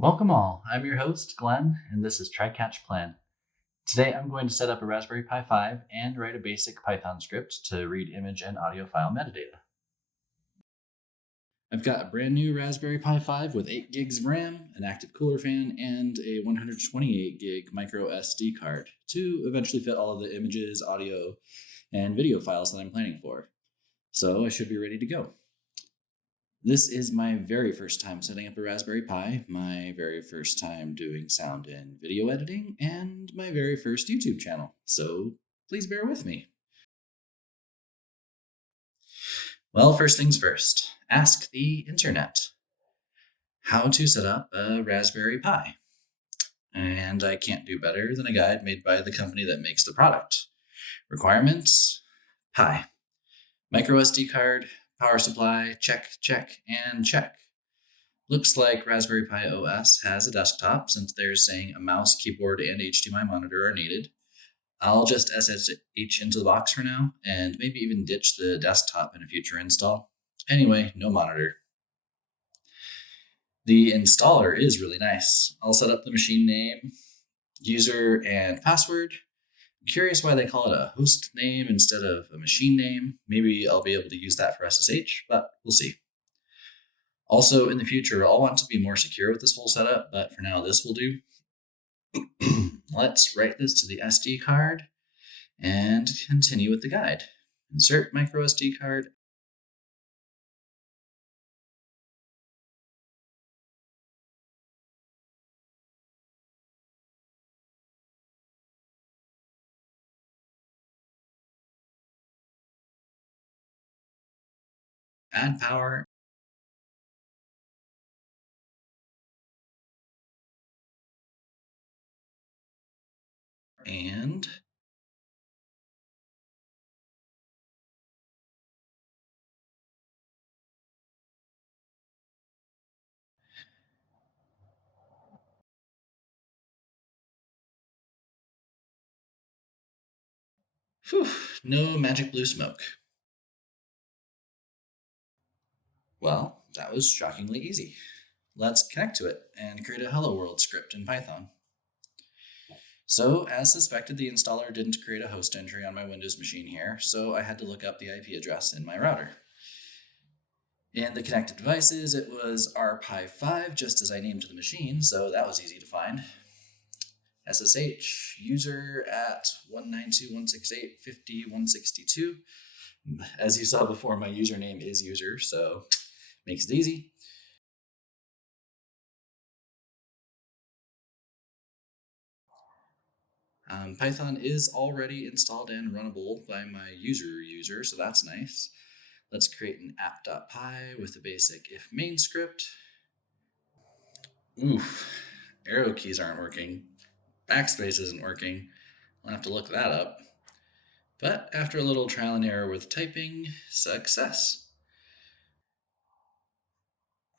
Welcome all, I'm your host, Glenn, and this is Try Catch Plan. Today I'm going to set up a Raspberry Pi 5 and write a basic Python script to read image and audio file metadata. I've got a brand new Raspberry Pi 5 with 8 gigs of RAM, an active cooler fan, and a 128 gig micro SD card to eventually fit all of the images, audio, and video files that I'm planning for. So I should be ready to go. This is my very first time setting up a Raspberry Pi, my very first time doing sound and video editing, and my very first YouTube channel, so please bear with me. Well, first things first, ask the internet how to set up a Raspberry Pi. And I can't do better than a guide made by the company that makes the product. Requirements: Pi. Micro SD card, power supply, check, and check. Looks like Raspberry Pi OS has a desktop since they're saying a mouse, keyboard, and HDMI monitor are needed. I'll just SSH into the box for now, and maybe even ditch the desktop in a future install. Anyway, no monitor. The installer is really nice. I'll set up the machine name, user, and password. I'm curious why they call it a host name instead of a machine name. Maybe I'll be able to use that for SSH, but we'll see. Also, in the future, I'll want to be more secure with this whole setup, but for now, this will do. Let's write this to the SD card and continue with the guide. Insert micro SD card. Add power. And whew, no magic blue smoke. Well, that was shockingly easy. Let's connect to it and create a Hello World script in Python. So, as suspected, the installer didn't create a host entry on my Windows machine here, so I had to look up the IP address in my router. In the connected devices, it was RPI5, just as I named the machine, so that was easy to find. SSH, user at 192.168.50.162. As you saw before, my username is user, so makes it easy. Python is already installed and runnable by my user, so that's nice. Let's create an app.py with the basic if main script. Oof, arrow keys aren't working. Backspace isn't working. I'll have to look that up. But after a little trial and error with typing, success.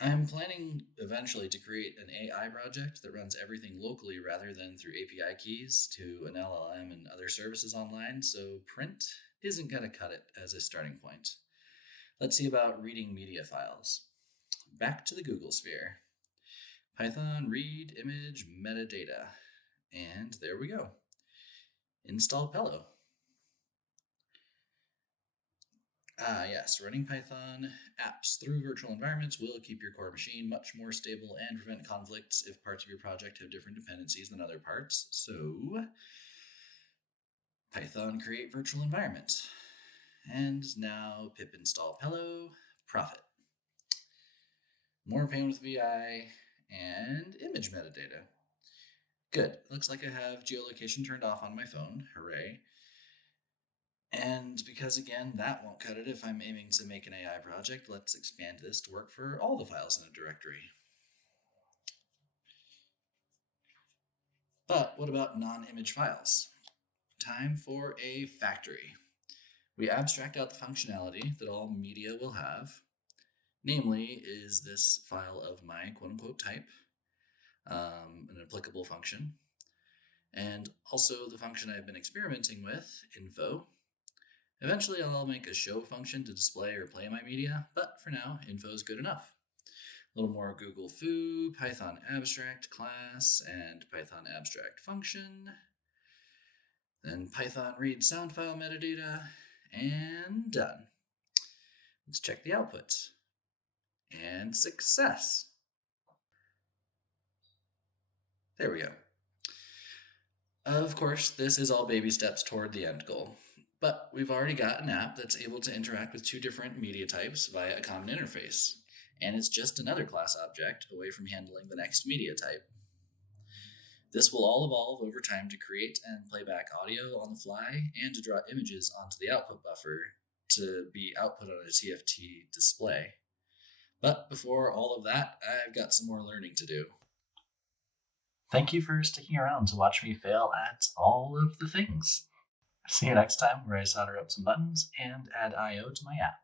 I'm planning eventually to create an AI project that runs everything locally rather than through API keys to an LLM and other services online, so print isn't going to cut it as a starting point. Let's see about reading media files. Back to the Google sphere. Python read image metadata. And there we go. Install Pello. Yes, running Python apps through virtual environments will keep your core machine much more stable and prevent conflicts if parts of your project have different dependencies than other parts. So, Python create virtual environment. And now pip install Pello, profit. More pain with VI, and image metadata. Good, looks like I have geolocation turned off on my phone, hooray. And because, again, that won't cut it if I'm aiming to make an AI project, let's expand this to work for all the files in a directory. But what about non-image files? Time for a factory. We abstract out the functionality that all media will have. Namely, is this file of my quote-unquote type, an applicable function, and also the function I've been experimenting with, info. Eventually, I'll make a show function to display or play my media, but for now, info is good enough. A little more Google foo, Python abstract class, and Python abstract function. Then Python read sound file metadata, and done. Let's check the outputs. And success. There we go. Of course, this is all baby steps toward the end goal. But we've already got an app that's able to interact with two different media types via a common interface. And it's just another class object away from handling the next media type. This will all evolve over time to create and play back audio on the fly and to draw images onto the output buffer to be output on a TFT display. But before all of that, I've got some more learning to do. Thank you for sticking around to watch me fail at all of the things. See you next time where I solder up some buttons and add I/O to my app.